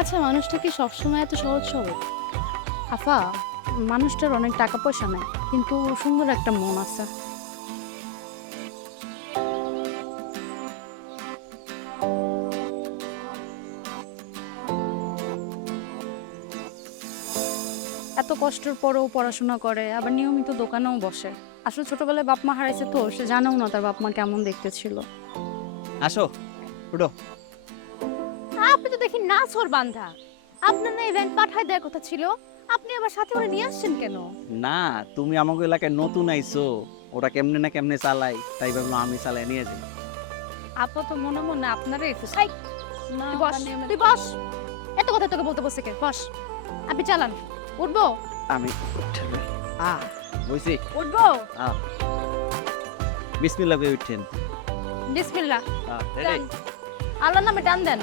আচ্ছা, মানুষটা কি সবসময় এত সহজ সরল? আফা, মানুষটার অনেক টাকা পয়সা নাই, কিন্তু সুন্দর একটা মন আছে। এত কষ্টের পরেও পড়াশোনা করে, আবার নিয়মিত দোকানেও বসে। আসলে ছোটবেলায় বাপ মা হারাইছে, তো সে জানেও না তার বাপ মা কেমন দেখতে ছিল। আসো, উঠো। আপনি তো দেখি নাছোড় বান্ধা। আপনার না ইভেন্ট পাঠায় দেওয়ার কথা ছিল, আপনি আবার সাথে করে নিয়ে আসছেন কেন? না, তুমি আমাকে এলাকায় নতুন আইছো, ওরা কেমনে না কেমনে চালাই, তাই ভাবলাম আমি চালাই নিয়ে যাই। আপা তো মনে মনে আপনারই এই, তুই বস, তুই বস। এত কথা তোকে বলতে বসে কে? বস। আপনি চালান। উঠবো? আমি বুঝছি। উঠবো? বিসমিল্লাহ করে উঠছেন। বিসমিল্লাহ। রেডি? আল্লাহর নামে টান দেন।